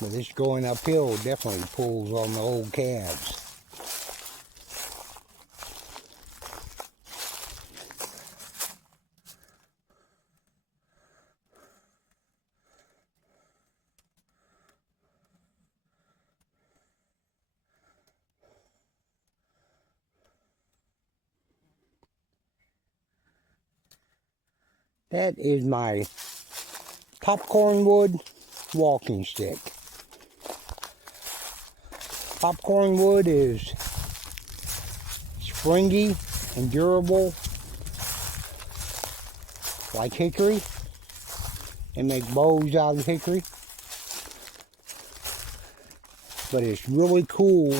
But this going uphill definitely pulls on the old calves. That is my popcorn wood walking stick. Popcorn wood is springy and durable like hickory, and make bows out of hickory. But it's really cool.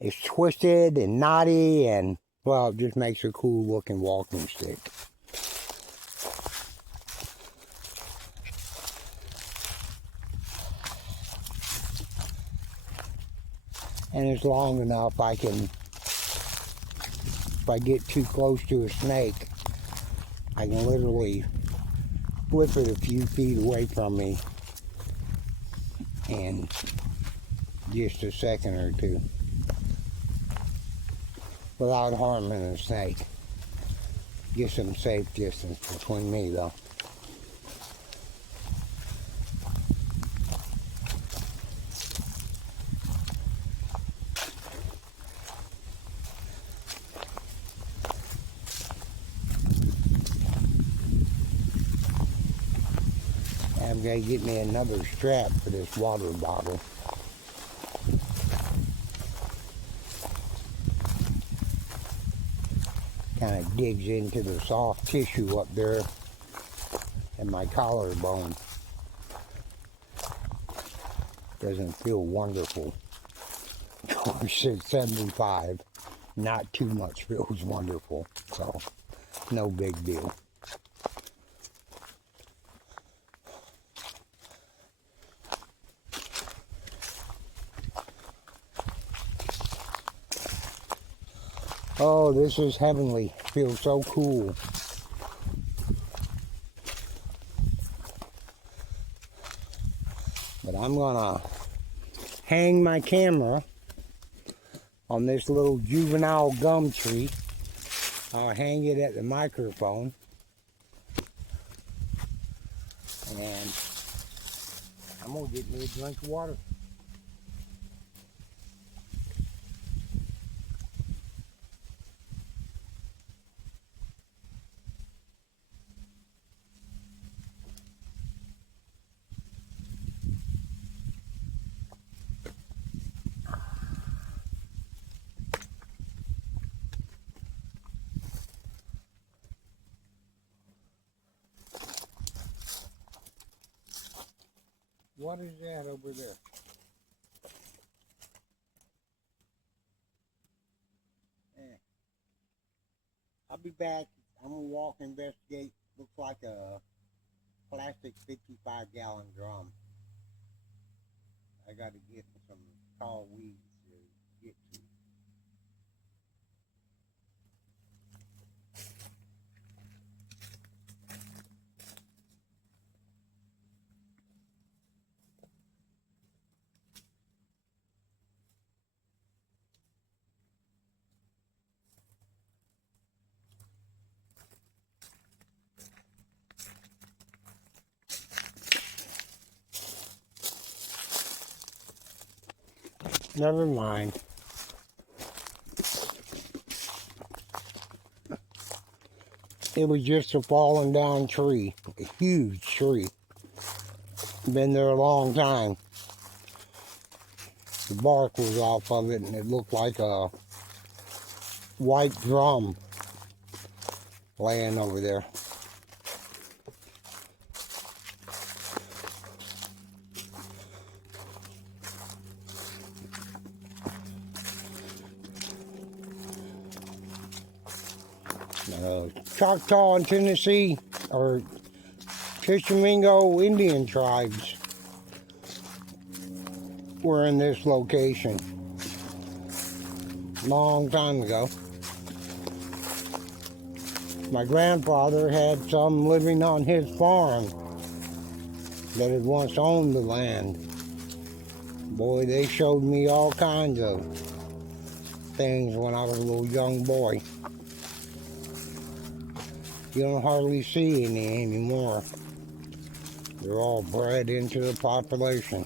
It's twisted and knotty, and well, it just makes a cool looking walking stick. And it's long enough if I get too close to a snake, I can literally flip it a few feet away from me in just a second or two without harming the snake. Get some safe distance between me though. I'm going to get me another strap for this water bottle. Kind of digs into the soft tissue up there in my collarbone. Doesn't feel wonderful. Course it's 75. Not too much feels wonderful, so no big deal. Oh, this is heavenly. Feels so cool. But I'm gonna hang my camera on this little juvenile gum tree. I'll hang it at the microphone. And I'm gonna get me a drink of water. What is that over there? I'll be back. I'm gonna walk investigate. Looks like a plastic 55-gallon drum. I gotta get some tall weeds to get to. Never mind. It was just a fallen down tree, a huge tree. Been there a long time. The bark was off of it and it looked like a white drum laying over there. Choctaw and Tennessee, or Tishomingo Indian tribes were in this location long time ago. My grandfather had some living on his farm that had once owned the land. Boy, they showed me all kinds of things when I was a little young boy. You don't hardly see any anymore. They're all bred into the population.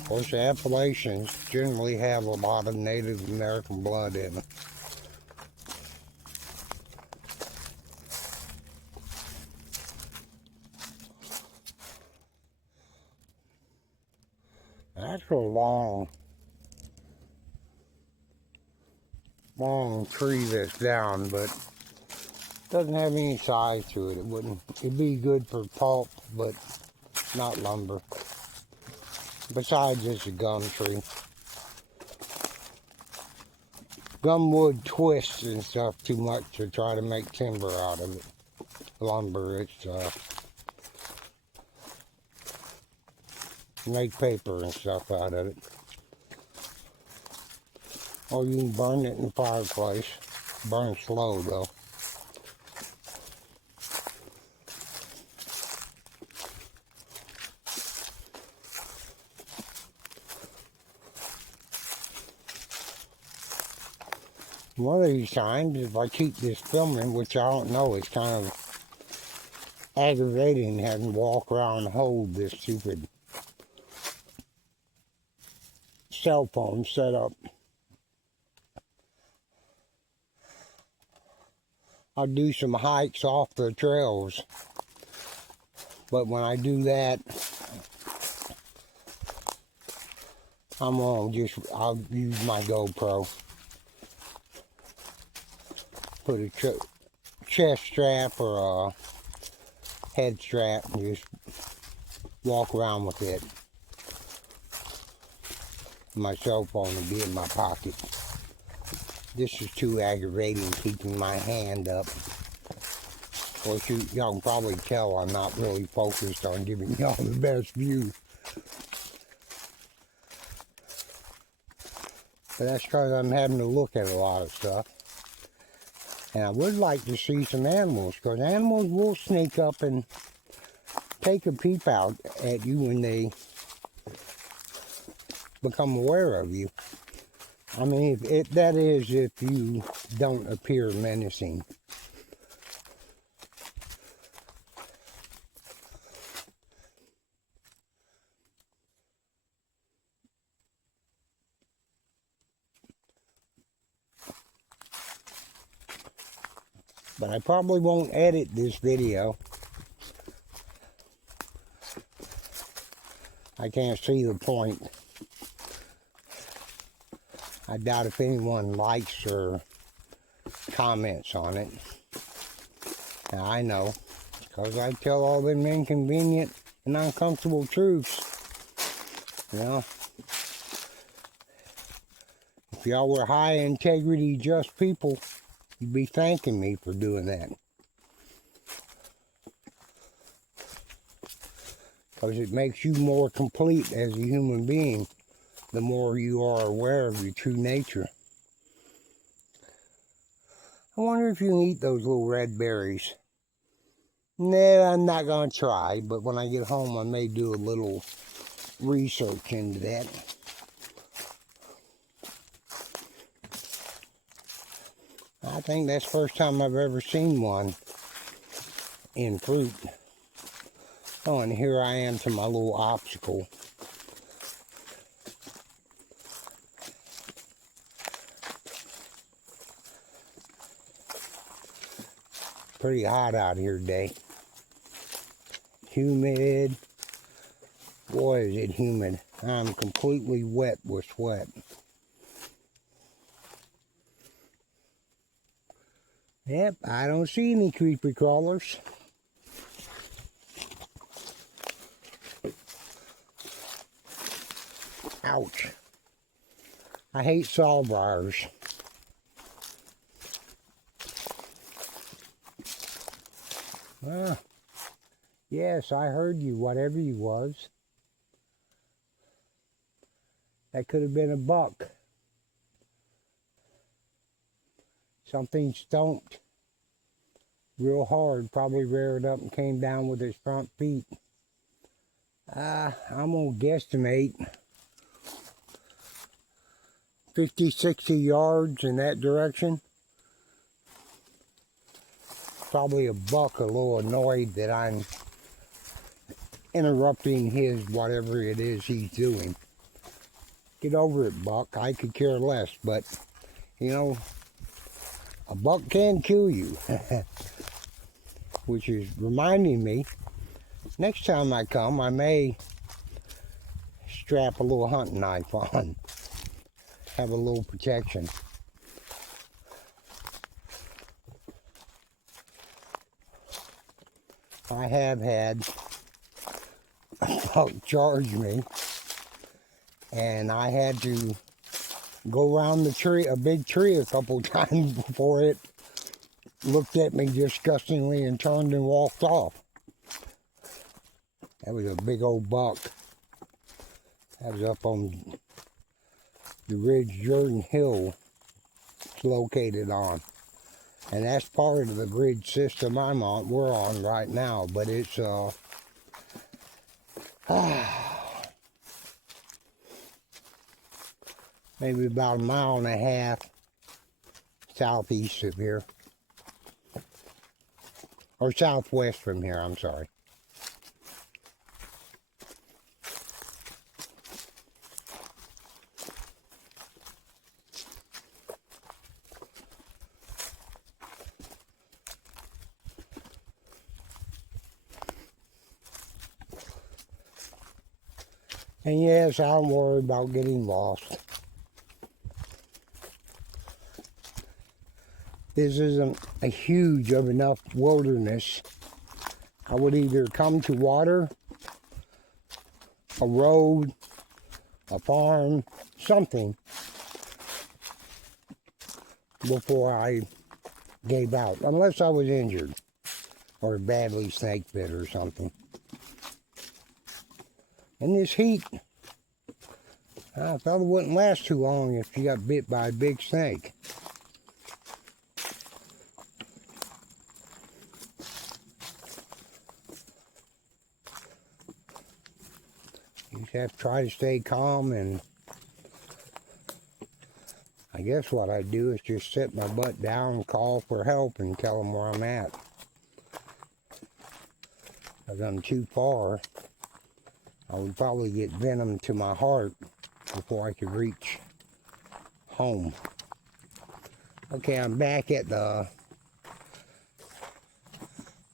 Of course, the Appalachians generally have a lot of Native American blood in them. That's a long tree that's down, but doesn't have any size to it. It'd be good for pulp, but not lumber. Besides, it's a gum tree. Gum wood twists and stuff too much to try to make timber out of it. Lumber, it's make paper and stuff out of it. Or you can burn it in the fireplace. Burn slow though. One of these times, if I keep this filming, which I don't know, it's kind of aggravating having to walk around and hold this stupid cell phone set up. I'll do some hikes off the trails, but when I do that, I'll use my GoPro. Put a chest strap or a head strap and just walk around with it. My cell phone will be in my pocket. This is too aggravating keeping my hand up. Of course, y'all can probably tell I'm not really focused on giving y'all the best view. But that's because I'm having to look at a lot of stuff. And I would like to see some animals, because animals will sneak up and take a peep out at you when they become aware of you. I mean, that is if you don't appear menacing. But I probably won't edit this video. I can't see the point. I doubt if anyone likes or comments on it. Now I know, because I tell all them inconvenient and uncomfortable truths. You know, if y'all were high integrity, just people, you'd be thanking me for doing that. Because it makes you more complete as a human being, the more you are aware of your true nature. I wonder if you can eat those little red berries. Nah, I'm not going to try, but when I get home I may do a little research into that. I think that's the first time I've ever seen one in fruit. Oh, and here I am to my little obstacle. Pretty hot out here today. Humid. Boy, is it humid. I'm completely wet with sweat. Yep, I don't see any creepy crawlers. Ouch. I hate sawbriars. Yes, I heard you, whatever you was. That could have been a buck. Something stomped real hard, probably reared up and came down with his front feet. I'm gonna guesstimate 50, 60 yards in that direction. Probably a buck a little annoyed that I'm interrupting his whatever it is he's doing. Get over it, buck. I could care less, but you know, a buck can kill you. Which is reminding me, next time I come, I may strap a little hunting knife on. Have a little protection. I have had a buck charge me, and I had to go around the tree, a big tree, a couple times before it looked at me disgustingly and turned and walked off. That was a big old buck. That was up on the ridge Jordan Hill it's located on. And that's part of the grid system we're on right now, but it's maybe about a mile and a half southeast of here. Or southwest from here, I'm sorry. And yes, I'm worried about getting lost. This isn't a huge of enough wilderness. I would either come to water, a road, a farm, something, before I gave out. Unless I was injured or badly snake bit or something. In this heat, I thought it wouldn't last too long if you got bit by a big snake. You just have to try to stay calm, and I guess what I do is just sit my butt down and call for help and tell them where I'm at. If I'm too far, I would probably get venom to my heart before I could reach home. Okay, I'm back at the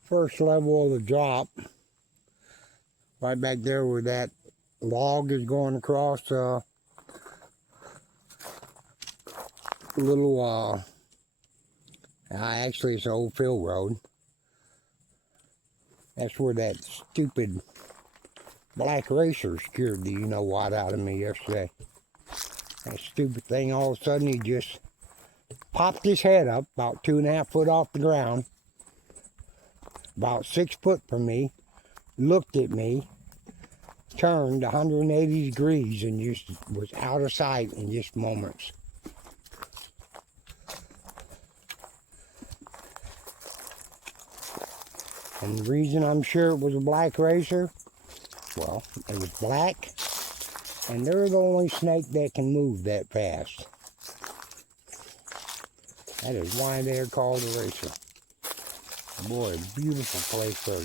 first level of the drop. Right back there where that log is going across a little, actually it's an old field road. That's where that stupid black racer scared the you-know-what out of me yesterday. That stupid thing, all of a sudden he just popped his head up about 2.5 foot off the ground, about 6 foot from me, looked at me, turned 180 degrees and just was out of sight in just moments. And the reason I'm sure it was a black racer, well, it was black, and they're the only snake that can move that fast. That is why they're called a racer. Boy, a beautiful place for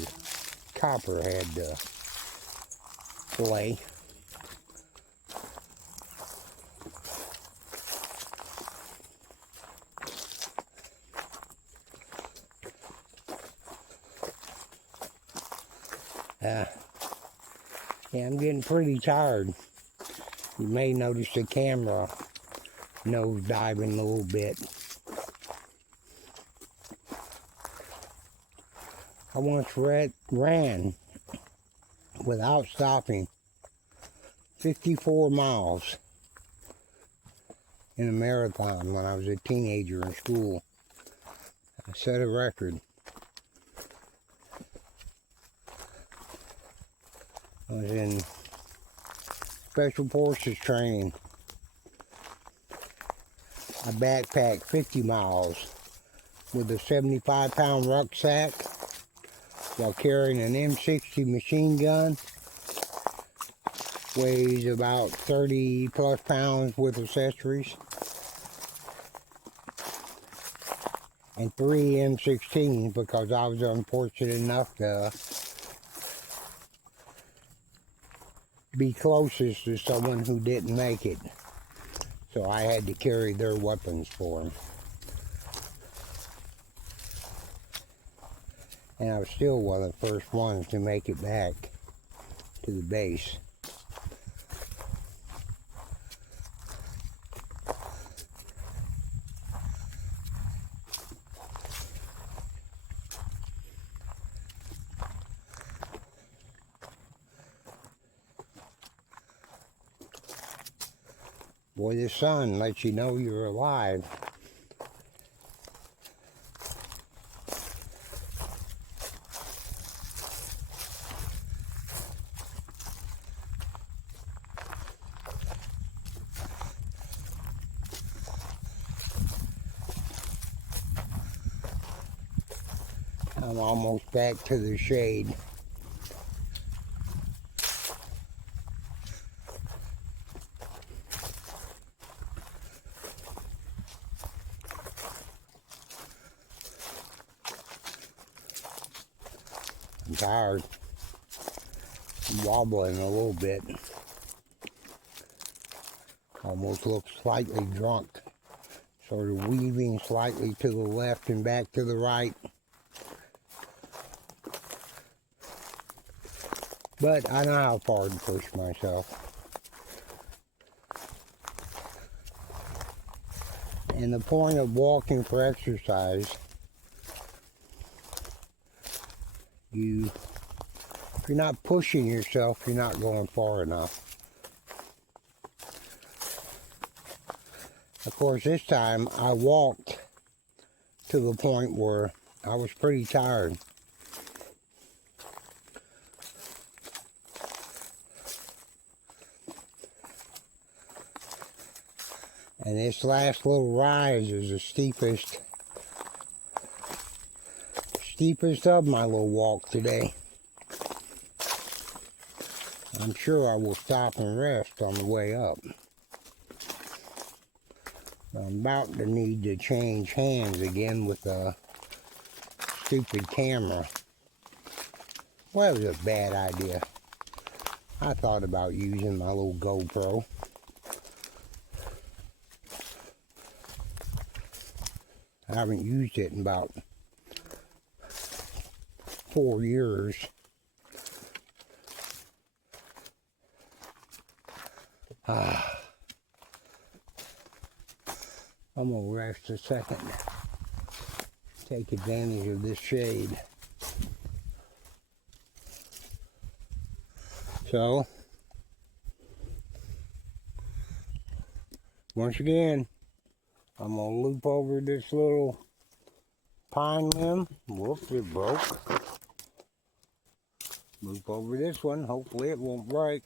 copperhead to lay. Yeah, I'm getting pretty tired. You may notice the camera nose diving a little bit. I once ran without stopping 54 miles in a marathon when I was a teenager in school. I set a record. I was in Special Forces training. I backpacked 50 miles with a 75-pound rucksack while carrying an M60 machine gun Weighs about 30 plus pounds with accessories. And 3 M16s because I was unfortunate enough to be closest to someone who didn't make it. So I had to carry their weapons for them. And I was still one of the first ones to make it back to the base. Boy, the sun lets you know you're alive. I'm almost back to the shade. I'm tired. I'm wobbling a little bit. Almost look slightly drunk. Sort of weaving slightly to the left and back to the right. But I know how far to push myself. And the point of walking for exercise, if you're not pushing yourself, you're not going far enough. Of course, this time I walked to the point where I was pretty tired. And this last little rise is the steepest of my little walk today. I'm sure I will stop and rest on the way up. I'm about to need to change hands again with a stupid camera. Well, it was a bad idea. I thought about using my little GoPro. I haven't used it in about 4 years. I'm gonna rest a second. Take advantage of this shade. So, once again, I'm gonna loop over this little pine limb. Whoops, it broke. Loop over this one. Hopefully it won't break.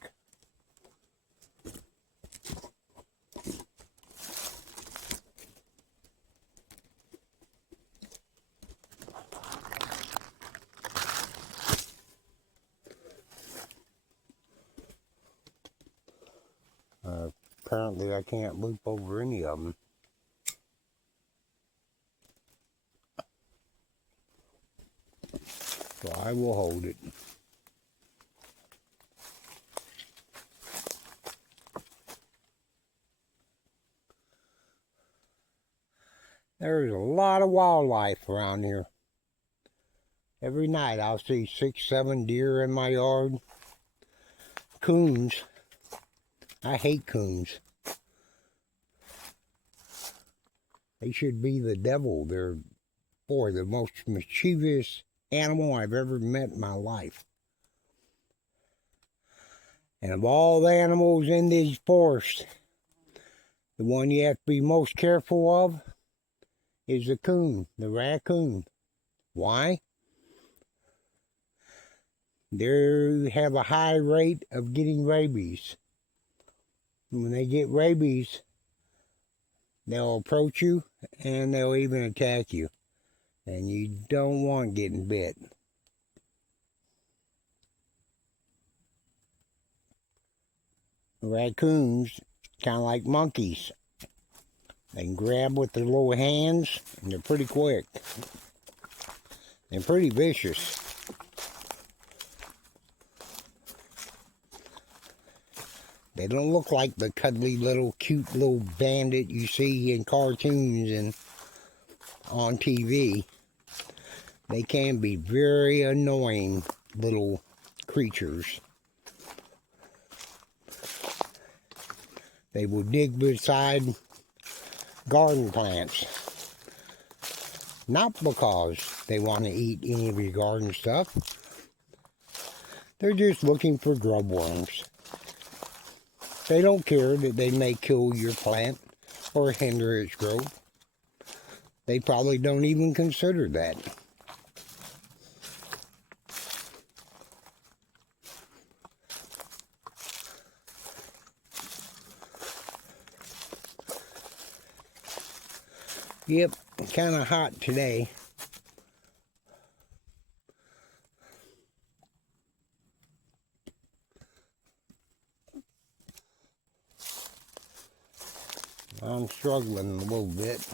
Apparently I can't loop over any of them. So I will hold it. There's a lot of wildlife around here. Every night I'll see 6, 7 deer in my yard. Coons. I hate coons. They should be the devil. They're, boy, the most mischievous animal I've ever met in my life. And of all the animals in these forests, the one you have to be most careful of is the coon, the raccoon. Why? They have a high rate of getting rabies. When they get rabies, they'll approach you and they'll even attack you. And you don't want getting bit. Raccoons, kind of like monkeys. They can grab with their little hands, and they're pretty quick. They're pretty vicious. They don't look like the cuddly little cute little bandit you see in cartoons and on TV. They can be very annoying little creatures. They will dig beside garden plants. Not because they want to eat any of your garden stuff. They're just looking for grub worms. They don't care that they may kill your plant or hinder its growth. They probably don't even consider that. Yep, kind of hot today. I'm struggling a little bit.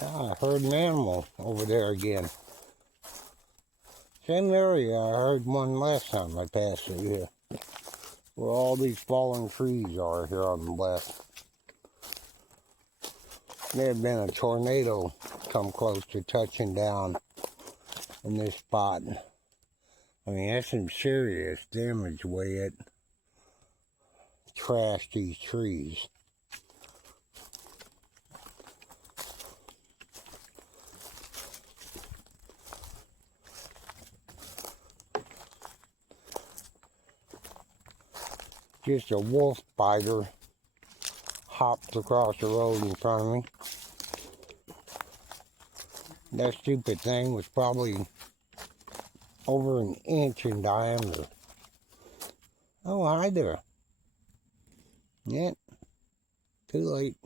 I heard an animal over there again. Same area I heard one last time I passed through here. Where all these fallen trees are here on the left. There had been a tornado come close to touching down in this spot. I mean, that's some serious damage the way it trashed these trees. Just a wolf spider hopped across the road in front of me. That stupid thing was probably over an inch in diameter. Oh, hi there. Yeah, too late.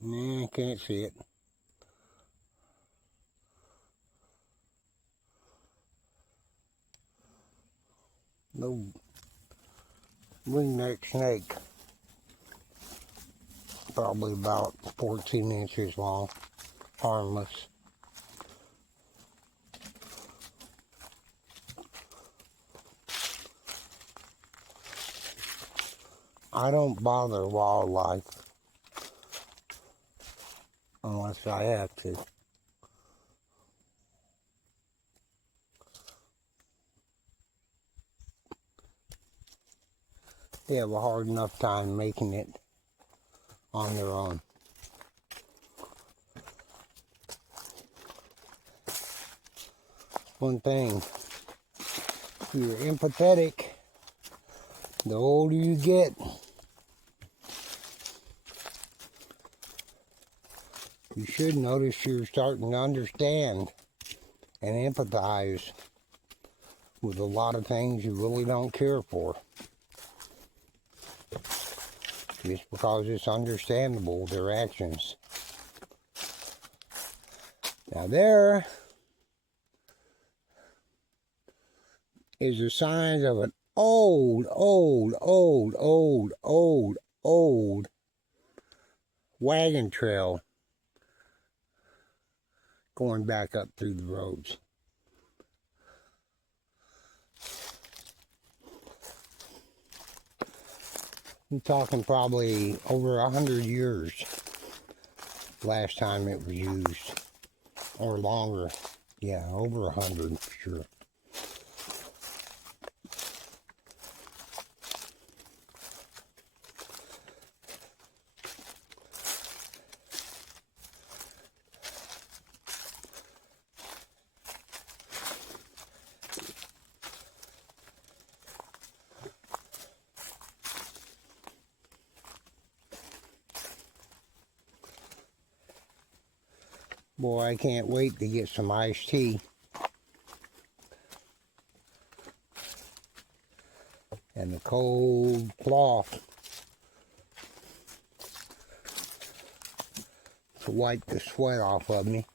Nah, can't see it. Little ringneck snake. Probably about 14 inches long. Harmless. I don't bother wildlife unless I have to. They have a hard enough time making it on their own. One thing, if you're empathetic, the older you get, you should notice you're starting to understand and empathize with a lot of things you really don't care for. Just because it's understandable, their actions. Now there is the signs of an old wagon trail going back up through the roads. I'm talking probably over 100 years last time it was used, or longer. Yeah, over 100 for sure. Boy, I can't wait to get some iced tea. And the cold cloth to wipe the sweat off of me.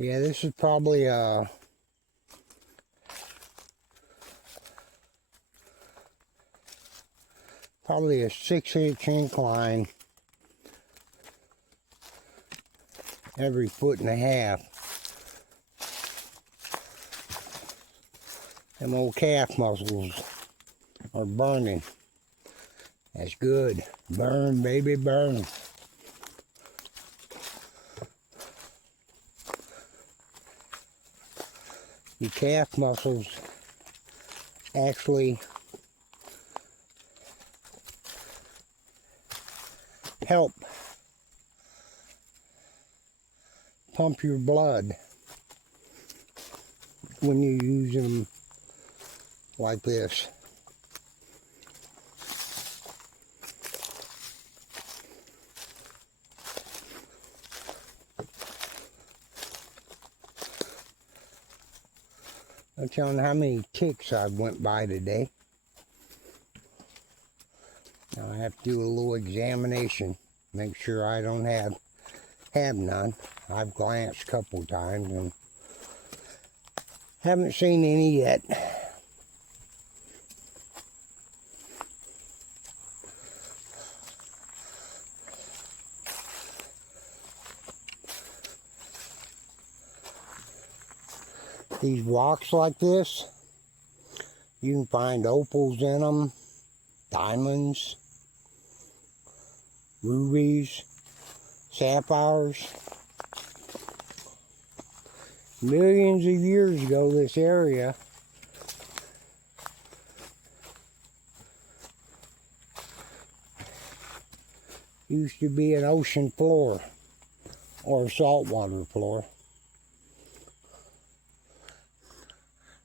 Yeah, this is probably a probably a 6-inch incline every 1.5 feet. Them old calf muscles are burning. That's good. Burn, baby, burn. Your calf muscles actually help pump your blood when you use them like this. I'm telling you how many ticks I went by today. Now I have to do a little examination, make sure I don't have none. I've glanced a couple times and haven't seen any yet. These rocks like this, you can find opals in them, diamonds, rubies, sapphires. Millions of years ago, this area used to be an ocean floor or a saltwater floor.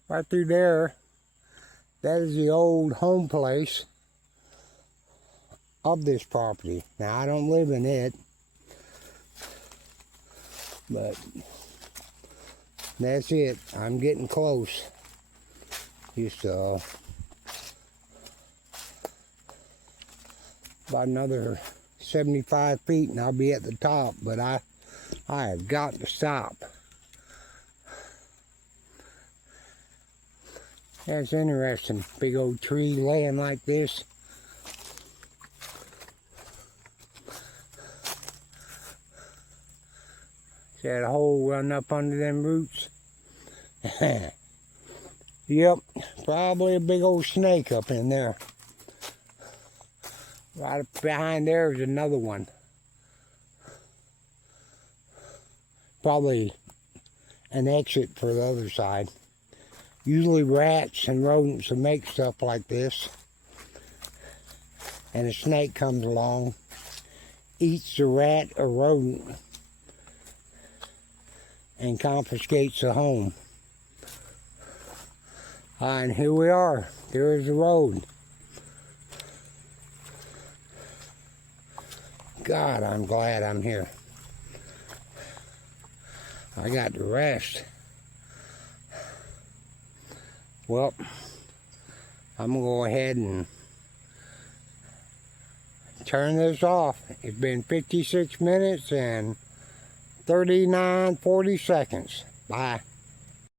Right through there, that is the old home place of this property. Now, I don't live in it, but that's it. I'm getting close. Just about another 75 feet and I'll be at the top, but I have got to stop. That's interesting. Big old tree laying like this. See that hole run up under them roots? Yep, probably a big old snake up in there. Right behind there is another one. Probably an exit for the other side. Usually rats and rodents will make stuff like this. And a snake comes along, eats the rat or rodent, and confiscates the home. And here we are. There is the road. God, I'm glad I'm here. I got to rest. Well, I'm going to go ahead and turn this off. It's been 56 minutes and 40 seconds. Bye.